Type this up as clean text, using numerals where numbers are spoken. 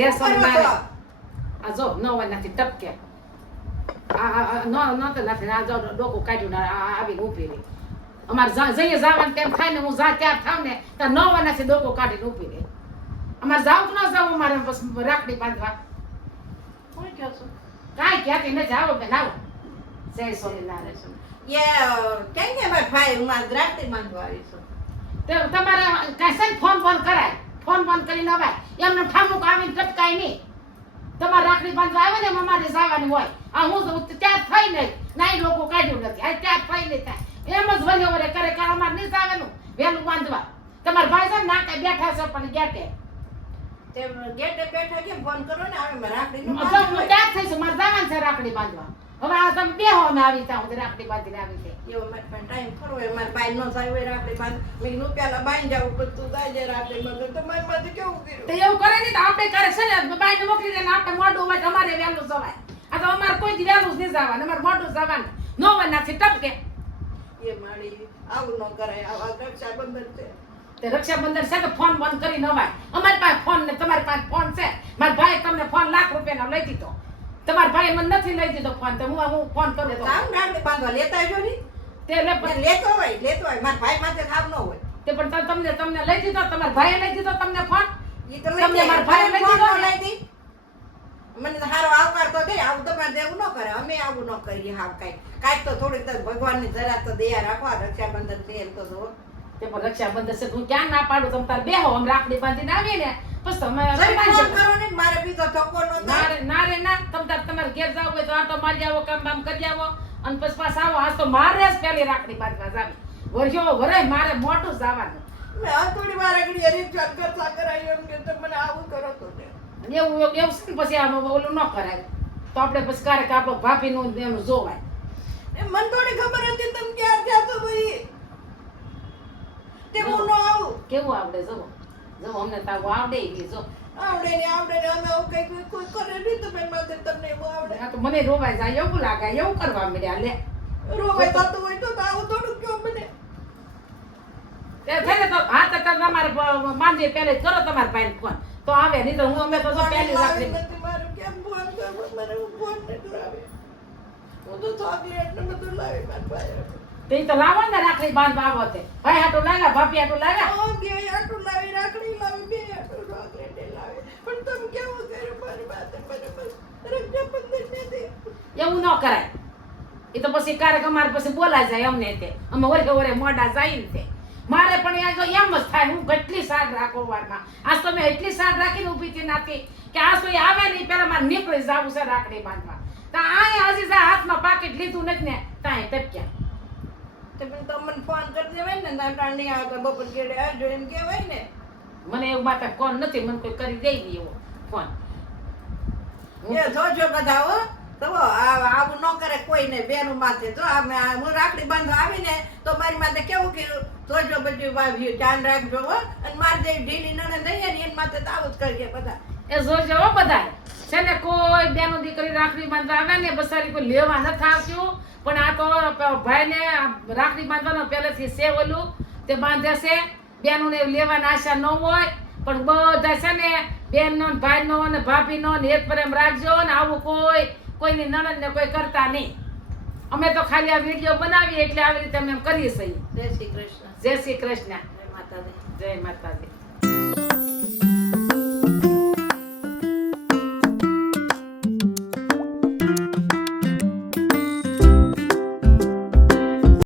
જે સ્વામિનારાયણ આ જો નવ નથી ટપકે નો તો નથી આ જો ડોકું કાઢ્યું ને આવીને ઊભી રહી અમારે જઈએ જવાનું તેમ થાય ને હું જા ત્યાં થાવ ને તો 9 વાગ્યાથી ડોકું કાઢીને ઊભી રહી અમારે જાવ કે ન જાવ અમારે બસ રાખડી બાંધવા કોણ કહો છો કાંઈ ક્યાંથી નથી આવો બેન આવો જય સ્વામિનારાયણ કેમ કે મારા ભાઈ હું રાખડી બાંધવા આવી છું તે તમારે કાંઈ છે ને ફોન કરાય ફોન બંધ કરીને અવાય એમને ઠામુક આવીને ટપકાય નહીં તમારે રાખડી બાંધવા આવે ને અમારે જવાનું હોય આ હું ત્યાં થઈ નહીં નાઈ લોકો કાઢ્યું નથી આ ત્યાં થઈ નહીં થાય એમ જ વલ્યો વરે કરે કે અમારે નહીં જવાનું વહેલું બાંધવા તમારા ભાઈ છે ને નાકે બેઠા છે પણ ગેટે તે ગેટે બેઠા કેમ ફોન કરો ને આવે મારે રાખડી નું ત્યાં થઈશું મારે જવાનું છે રાખડી બાંધવા હવે આ તમે બેહો અમે આવી ત્યાં હું રાખડી બાંધીને આવી છે એવો મારે પણ ટાઈમ ખરો હોય મારા ભાઈ નો જાય હોય રાખડી બાંધ મેં નું પેલા બાંધી જાવ પણ તું જાય રાખડી બાંધ તો મારી પાસે કેવું કર્યું તો એવું કરે નહીં તો આપણે કરે છે ને બાઈને મોકલી દે ને આપણે મોઢું હોય અમારે વહેલું જવાય આ તો અમારે કોઈ દી વહેલું જ નહીં જવાનું અમારે મોઢું જવાનું નો વનાથી ટપકે એ મારી આવું ન કરાય આવા રક્ષાબંધન છે તે રક્ષાબંધન છે તો ફોન બંધ કરી નવાય અમારી પાસે ફોન ને તમારી પાસે ફોન છે મારા ભાઈ તમને ફોન લાખ રૂપિયાનો લઈ દીધો તમારા ભાઈ મને નથી લઈ દીધો ફોન તો હું ફોન કરું તો આમ રાખડી બાંધવા લેતા જો ની તે લેતો હોય મારા ભાઈ પાસે થાવ ન હોય તે પણ તમને લઈ દીધો તમારા ભાઈએ લઈ દીધો તમને ફોન ઈ તો તમને મારા ભાઈએ લઈ દીધો લઈ દી મને હારો આવકાર તો દે આવું તમારે દેવું ન કરે અમે આવું ન કરીએ હાવ કાંઈક તો થોડીક તો ભગવાનની જરા તો દયા રાખવા રક્ષાબંધન છે એમ તો જો તે પણ રક્ષાબંધન છે હું ક્યાં ના પાડું તમે તાર બેહો અમે રાખડી બાંધીને આવીએ ને બસ તમે ફોન કરો ને મારે બીજો ધક્કો ન થાય ના તમે તમારે ઘેર જાવ હોય તો આટો મારી આવો કામ બામ કરી આવો અને પછી પાછા આવો આજ તો મારે જ પેલી રાખડી બાંધવા જાવી વર્ષો વરે મારે મોટું જવાનું મેં આ થોડી વાર આગળ રીચાર્જ કરતા કરાય એમ કે તમે આવું કરો તો એવું છે ને પછી આમાં ઓલું ન કરાય તો આપણે પછી ક્યારેક આપણો ભાભીનું એનું જોવાય મને થોડી ખબર હતી તમે ક્યાં જાતો ભાઈ તે હું ન આવું કેવું આવડે જો અમને તાવ આવડે ઈ જો આવડે ને અમે આવું કઈ કોઈ કરે નહીં તમે માથે તમને એવું આવડે આ તો મને રોવાય જાય એવું લાગે એવું કરવા મળ્યા લે રોવાય થતું હોય તો આવું થોડું કયો મને તે થઈને તો હા તો તમારે માંડી પહેલે કરો તમારા ભાઈને ફોન તો આવે નહીં તો હું અમે તો પહેલી રાખડી નથી મારું કેમ ફોન કરો મને ફોન નથી આવે હું તો ચોકલેટ ને બધું લાવી મારા ભાઈ તે તો લાવો ને રાખડી બાંધવા આવો તે ભાઈ હાટું લાગ્યા ભાભી હાટું લાગ્યા બે આટલું લાવી રાખડી લાવી બે આટલું ચોકલેટ લાવી પણ તમે કેવું કર્યું મારી વાત બરાબર રક્ષાબંધન ને દે એવું ન કરાય એ તો પછી ક્યારેક અમારે પછી બોલાય જાય અમને તે અમે વરે મોઢા જાય ને તે મારે પણ આ જો એમ જ થાય હું કેટલી સાડ રાખો વારમાં આજ તો મેં એટલી સાડ રાખીને ઊભી થી નાખી કે આ તો આવે નહીં પેલા મારે નીકળી જવું છે રાખડી બાંધવા તો આ હજી હાથમાં પાકીટ લીધું નથી ને તાય ટપક્યા તમે તમને ફોન કરી દેવાય ને તાર નહીં આવતા બપોર કેડે આવજો એમ કહેવાય ને મને એવું માતા ફોન નથી મને કોઈ કરી દે નહીં એવો ફોન એ જોજો બધા હો તો આવું ન કરે કોઈને બેનું માથે જો હું રાખડી બાંધવા આવીને તો મારી માથે કેવું કર્યું જોજો બધું વાવ્યું ધ્યાન રાખજો હો અને મારી જેવી ઢીલી નણંદ દઈએ ને એની માથે તો આવું જ કરીએ બધા એ જોજો હો બધા છે ને કોઈ બેનો દીકરી રાખડી બાંધવા આવે ને બસારી કોઈ લેવા નથી આવતું પણ આ તો ભાઈને રાખડી બાંધવાનો પહેલેથી છે ઓલું તે બાંધે છે બેનોને લેવાના આશા ન હોય પણ બધા છે ને બેનનો ને ભાઈનો ને ભાભીનો ને એક પ્રેમ રાખજો ને આવું કોઈની નણંદને કોઈ કરતા નહીં અમે તો ખાલી આ વિડીયો બનાવીએ એટલે આવી રીતે અમે કરીએ છીએ જય શ્રી કૃષ્ણ જય શ્રી કૃષ્ણ જય માતાજી જય માતાજી